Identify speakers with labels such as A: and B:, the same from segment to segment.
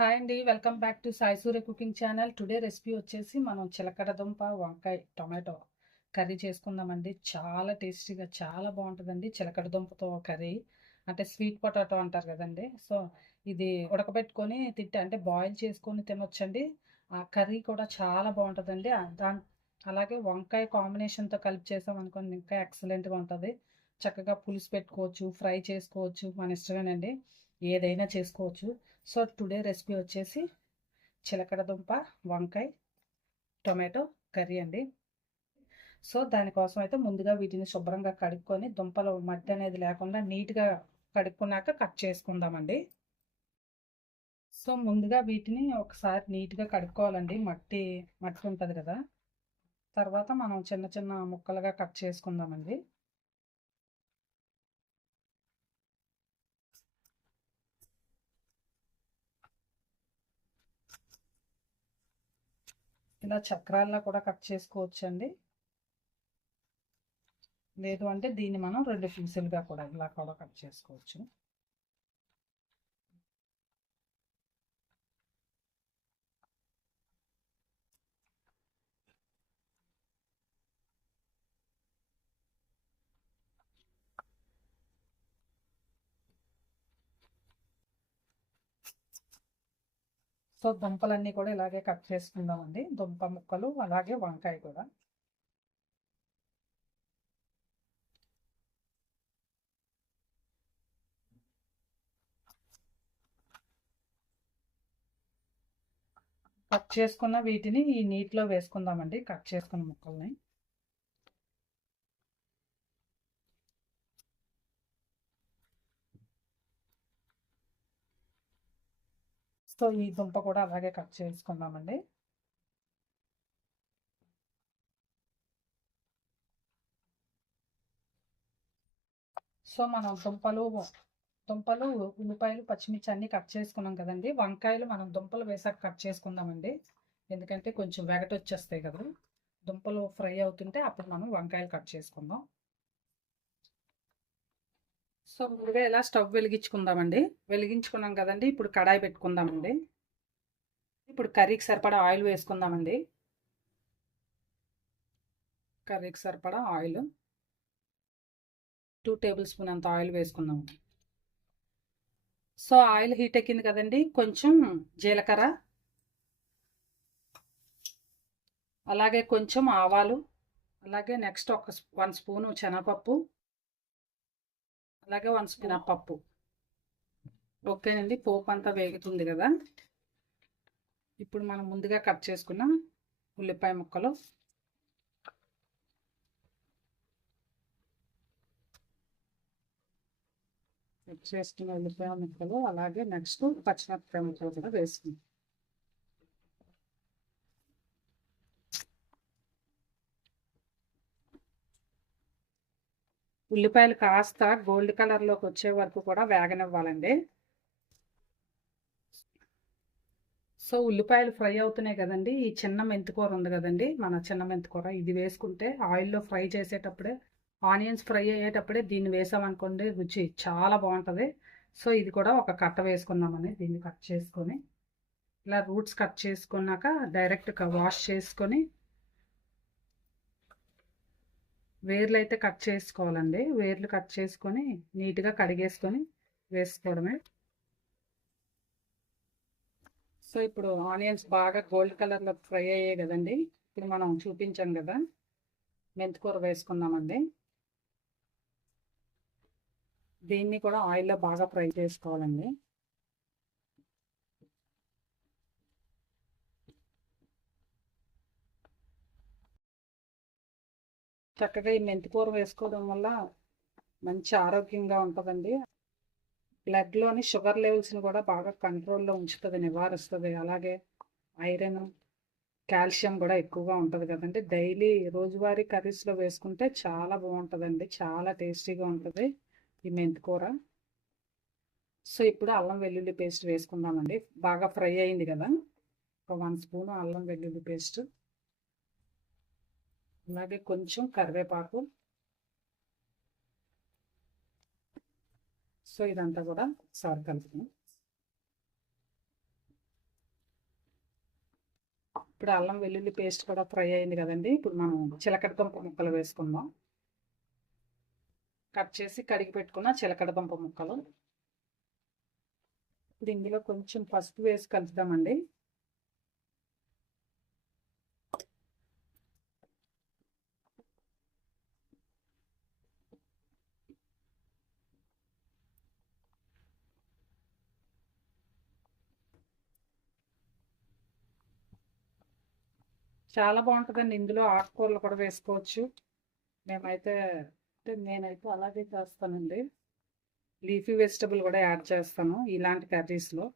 A: Hi అండి welcome back to Sai Surya cooking channel. Today recipe వచ్చేసి మనం చిలకడ దుంప వంకాయ టొమాటో కర్రీ చేసుకుందామండి. చాలా టేస్టీగా చాలా బాగుంటుందండి చిలకడ దుంపతో కర్రీ. అంటే స్వీట్ పొటాటో అంటారు కదండి. సో ఇది ఉడకబెట్టుకొని తింటే అంటే బాయిల్ చేసుకొని తినొచ్చండి. ఆ కర్రీ కూడా చాలా బాగుంటుందండి. దాని అలాగే వంకాయ కాంబినేషన్తో కలిపి చేసాం అనుకోండి ఇంకా ఎక్సలెంట్గా ఉంటుంది. చక్కగా పులుసు పెట్టుకోవచ్చు ఫ్రై చేసుకోవచ్చు మన ఇష్టమేనండి. ఏదైనా చేసుకోవచ్చు. సో టుడే రెసిపీ వచ్చేసి చిలకడ దుంప వంకాయ టొమాటో కర్రీ అండి. సో దానికోసం అయితే ముందుగా వీటిని శుభ్రంగా కడుక్కొని దుంపలు మట్టి అనేది లేకుండా నీట్గా కడుక్కున్నాక కట్ చేసుకుందామండి. సో ముందుగా వీటిని ఒకసారి నీట్గా కడుక్కోవాలండి. మట్టి మట్టి ఉంటుంది కదా. తర్వాత మనం చిన్న చిన్న ముక్కలుగా కట్ చేసుకుందామండి. ఇలా చక్రాల్లో కూడా కట్ చేసుకోవచ్చు అండి లేదు అంటే దీన్ని మనం రెండు పీసులుగా కూడా ఇలా కూడా కట్ చేసుకోవచ్చు. సో దుంపలన్నీ కూడా ఇలాగే కట్ చేసుకుందామండి. దుంప ముక్కలు అలాగే వంకాయ కూడా. కట్ చేసుకున్న వీటిని ఈ నీటిలో వేసుకుందామండి. కట్ చేసుకున్న ముక్కల్ని. సో ఈ దుంప కూడా అలాగే కట్ చేసుకుందామండి. సో మనం దుంపలు దుంపలు ఉల్లిపాయలు పచ్చిమిర్చి అన్నీ కట్ చేసుకున్నాం కదండి. వంకాయలు మనం దుంపలు వేసాక కట్ చేసుకుందామండి. ఎందుకంటే కొంచెం వెగట వచ్చేస్తాయి కదా. దుంపలు ఫ్రై అవుతుంటే అప్పుడు మనం వంకాయలు కట్ చేసుకుందాం. సో ముందుగా ఇలా స్టవ్ వెలిగించుకుందామండి? వెలిగించుకున్నాం కదండి. ఇప్పుడు కడాయి పెట్టుకుందామండి. ఇప్పుడు కర్రీకి సరిపడా ఆయిల్ వేసుకుందామండి. కర్రీకి సరిపడా ఆయిల్. టూ టేబుల్ స్పూన్ అంత ఆయిల్ వేసుకుందాం. సో ఆయిల్ హీట్ ఎక్కింది కదండి. కొంచెం జీలకర్ర. అలాగే కొంచెం ఆవాలు. అలాగే నెక్స్ట్ ఒక వన్ స్పూను శనగపప్పు. అలాగే వన్ స్పూన్ పప్పు. ఓకేనండి పోపు అంతా వేగుతుంది కదా. ఇప్పుడు మనం ముందుగా కట్ చేసుకున్న ఉల్లిపాయ ముక్కలు. కట్ చేసుకున్న ఉల్లిపాయ ముక్కలు అలాగే నెక్స్ట్ పచ్చిమిరపకాయ ముక్కలు కూడా వేసుకుందాం. ఉల్లిపాయలు కాస్త గోల్డ్ కలర్లోకి వచ్చే వరకు కూడా వేగనివ్వాలండి. సో ఉల్లిపాయలు ఫ్రై అవుతున్నాయి కదండి. ఈ చిన్న మెంతికూర ఉంది కదండి. మన చిన్న మెంతికూర. ఇది వేసుకుంటే ఆయిల్లో ఫ్రై చేసేటప్పుడే ఆనియన్స్ ఫ్రై అయ్యేటప్పుడే దీన్ని వేసామనుకోండి రుచి చాలా బాగుంటుంది. సో ఇది కూడా ఒక కట్ట వేసుకుందామని దీన్ని కట్ చేసుకొని ఇలా రూట్స్ కట్ చేసుకున్నాక డైరెక్ట్గా వాష్ చేసుకొని వేర్లు అయితే కట్ చేసుకోవాలండి. వేర్లు కట్ చేసుకొని నీట్గా కడిగేసుకొని వేసుకోవడమే. సో ఇప్పుడు ఆనియన్స్ బాగా గోల్డ్ కలర్లో ఫ్రై అయ్యాయి కదండి. ఇప్పుడు మనం చూపించాం కదా. మెంతికూర వేసుకుందామండి. దీన్ని కూడా ఆయిల్లో బాగా ఫ్రై చేసుకోవాలండి. చక్కగా ఈ మెంతికూర వేసుకోవడం వల్ల మంచి ఆరోగ్యంగా ఉంటుందండి. బ్లడ్లోని షుగర్ లెవెల్స్ని కూడా బాగా కంట్రోల్లో ఉంచుతుంది నివారిస్తుంది. అలాగే ఐరన్ కాల్షియం కూడా ఎక్కువగా ఉంటుంది కదండి. డైలీ రోజువారీ కర్రీస్లో వేసుకుంటే చాలా బాగుంటుందండి. చాలా టేస్టీగా ఉంటుంది ఈ మెంతికూర. సో ఇప్పుడు అల్లం వెల్లుల్లి పేస్ట్ వేసుకుందామండి. బాగా ఫ్రై అయింది కదా. ఒక వన్ స్పూన్ అల్లం వెల్లుల్లి పేస్ట్. అలాగే కొంచెం కరివేపాకు. సో ఇదంతా కూడా సార్ కలుపుతాం. ఇప్పుడు అల్లం వెల్లుల్లి పేస్ట్ కూడా ఫ్రై అయింది కదండి. ఇప్పుడు మనం చిలకడ దుంప ముక్కలు వేసుకుందాం. కట్ చేసి కడిగి పెట్టుకున్న చిలకడ దుంప ముక్కలు. ఇప్పుడు ఇందులో కొంచెం పసుపు వేసి కలుపుదామండి చాలా బాగుంటుందండి. ఇందులో ఆకుకూరలు కూడా వేసుకోవచ్చు. మేమైతే అంటే నేనైతే అలాగే చేస్తానండి. లీఫీ వెజిటబుల్ కూడా యాడ్ చేస్తాను ఇలాంటి కర్రీస్లో.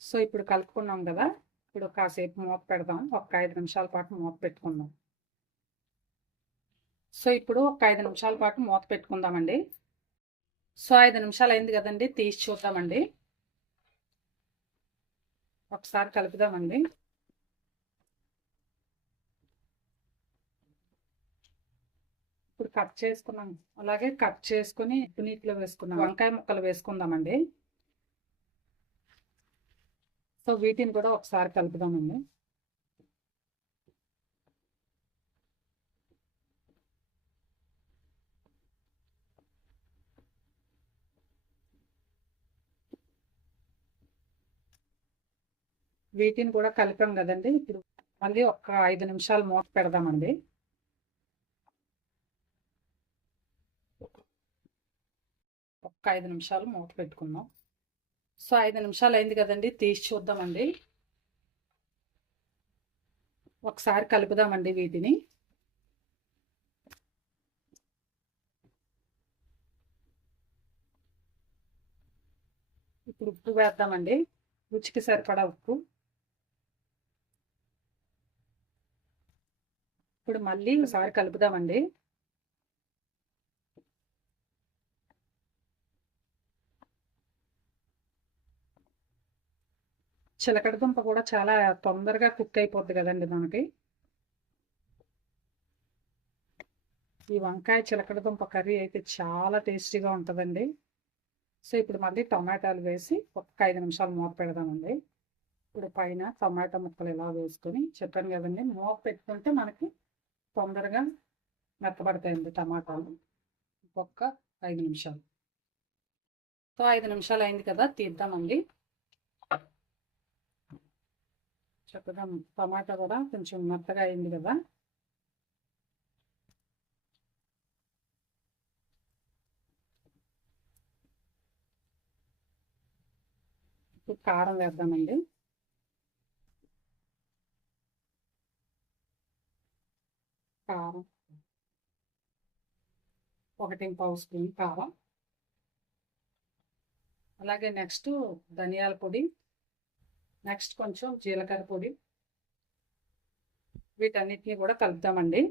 A: సో ఇప్పుడు కలుపుకున్నాం కదా. ఇప్పుడు కాసేపు మూత పెడదాం. ఒక ఐదు నిమిషాల పాటు మూత పెట్టుకుందాం. సో ఇప్పుడు ఒక ఐదు నిమిషాల పాటు మూత పెట్టుకుందామండి. సో ఐదు నిమిషాలు అయింది కదండి. తీసి చూద్దామండి. ఒకసారి కలుపుదామండి. కట్ చేసుకున్నాం. అలాగే కట్ చేసుకుని నీటిలో వేసుకున్నాం. వంకాయ ముక్కలు వేసుకుందామండి. సో వీటిని కూడా ఒకసారి కలుపుదామండి. వీటిని కూడా కలిపాం కదండి. ఇప్పుడు మళ్ళీ ఒక ఐదు నిమిషాలు మూత పెడదామండి. ఒక ఐదు నిమిషాలు మూత పెట్టుకుందాం. సో ఐదు నిమిషాలు అయింది కదండి తీసి చూద్దామండి. ఒకసారి కలుపుదామండి వీటిని. ఇప్పుడు ఉప్పు వేద్దామండి. రుచికి సరిపడా ఉప్పు. ఇప్పుడు మళ్ళీ ఒకసారి కలుపుదామండి. చిలకడ దుంప కూడా చాలా తొందరగా కుక్ అయిపోద్ది కదండి మనకి. ఈ వంకాయ చిలకడ దుంప కర్రీ అయితే చాలా టేస్టీగా ఉంటుందండి. సో ఇప్పుడు మళ్ళీ టమాటాలు వేసి ఒక ఐదు నిమిషాలు మూత పెడదామండి. ఇప్పుడు పైన టమాటా ముక్కలు ఇలా వేసుకొని చెప్పాను కదండి మూత పెట్టుకుంటే మనకి తొందరగా మెత్తబడతాయండి టమాటాలు. ఒక్క ఐదు నిమిషాలు. సో ఐదు నిమిషాలు అయింది కదా తీద్దామండి. చక్కగా టమాటా కూడా కొంచెం మెత్తగా అయింది కదా. ఇప్పుడు కారం వేద్దామండి. కారం. ఒకటి పావు స్పూన్ కారం. అలాగే నెక్స్ట్ ధనియాల పొడి నెక్స్ట్ కొంచెం జీలకర్ర పొడి. వీటన్నిటిని కూడా కలుపుతామండి.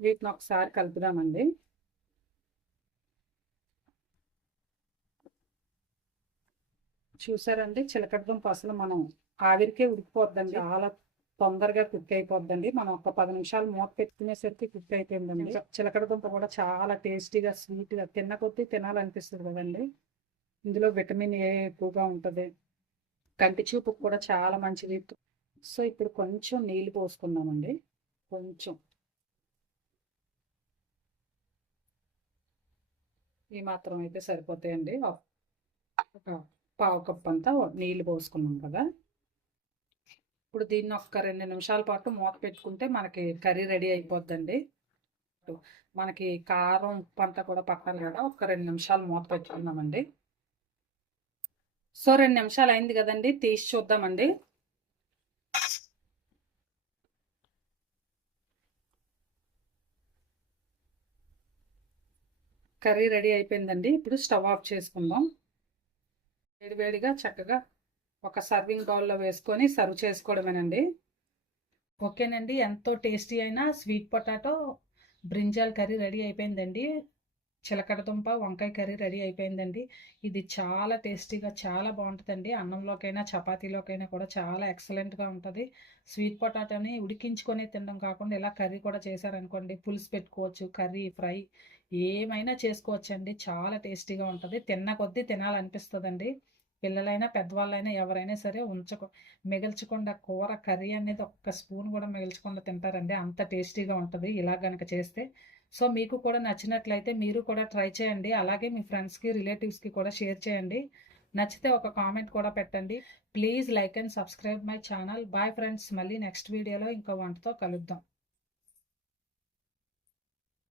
A: వీటిని ఒకసారి కలుపుదామండి. చూసారండి? చిలకడ దుంప అసలు మనం ఆవిరికే ఉడికిపోద్దండి. చాలా తొందరగా కుక్ అయిపోద్దండి. మనం ఒక పది నిమిషాలు మూత పెట్టుకునేసరికి కుక్ అయిపోయిందండి. చిలకడ దుంప కూడా చాలా టేస్టీగా స్వీట్గా తిన్న కొద్దీ తినాలనిపిస్తుంది కదండి. ఇందులో విటమిన్ ఏ ఎక్కువగా ఉంటుంది. కంటి చూపుకు కూడా చాలా మంచిది. సో ఇప్పుడు కొంచెం నీళ్ళు పోసుకుందామండి. కొంచెం. ఈ మాత్రం అయితే సరిపోతాయండి. ఒక పావు కప్ అంతా నీళ్ళు పోసుకున్నాం కదా. ఇప్పుడు దీన్ని ఒక రెండు నిమిషాల పాటు మూత పెట్టుకుంటే మనకి కర్రీ రెడీ అయిపోద్దండి. మనకి కారం ఉప్పు అంతా కూడా పట్టాలి కదా ఒక రెండు నిమిషాలు మూత పెట్టుకుందామండి. సో రెండు నిమిషాలు అయింది కదండి తీసి చూద్దామండి. కర్రీ రెడీ అయిపోయిందండి ఇప్పుడు స్టవ్ ఆఫ్ చేసుకుందాం. వేడివేడిగా చక్కగా ఒక సర్వింగ్ బౌల్లో వేసుకొని సర్వ్ చేసుకోవడమేనండి. ఓకేనండి ఎంతో టేస్టీ అయిన sweet potato brinjal curry ready అయిపోయిందండి. చిలకడదుంప వంకాయ కర్రీ రెడీ అయిపోయిందండి. ఇది చాలా టేస్టీగా చాలా బాగుంటుందండి. అన్నంలోకైనా చపాతీలోకైనా కూడా చాలా ఎక్సలెంట్గా ఉంటుంది. స్వీట్ పొటాటోని ఉడికించుకొని తినడం కాకుండా ఇలా కర్రీ కూడా చేశారనుకోండి పులుసు పెట్టుకోవచ్చు కర్రీ ఫ్రై ఏమైనా చేసుకోవచ్చండి. చాలా టేస్టీగా ఉంటుంది. తిన్న కొద్దీ తినాలనిపిస్తుందండి. పిల్లలైనా పెద్దవాళ్ళైనా ఎవరైనా సరే ఉంచకు మిగల్చకుండా కూర కర్రీ అనేది ఒక్క స్పూన్ కూడా మిగల్చకుండా తింటారండి. అంత టేస్టీగా ఉంటుంది. ఇలా కనుక చేస్తే. సో మీకు కూడా నచ్చినట్లయితే మీరు కూడా ట్రై చేయండి. అలాగే మీ ఫ్రెండ్స్కి రిలేటివ్స్కి కూడా షేర్ చేయండి. నచ్చితే ఒక కామెంట్ కూడా పెట్టండి. Please like and subscribe my channel. Bye friends. మళ్ళీ నెక్స్ట్ వీడియోలో ఇంకో వంటతో కలుద్దాం.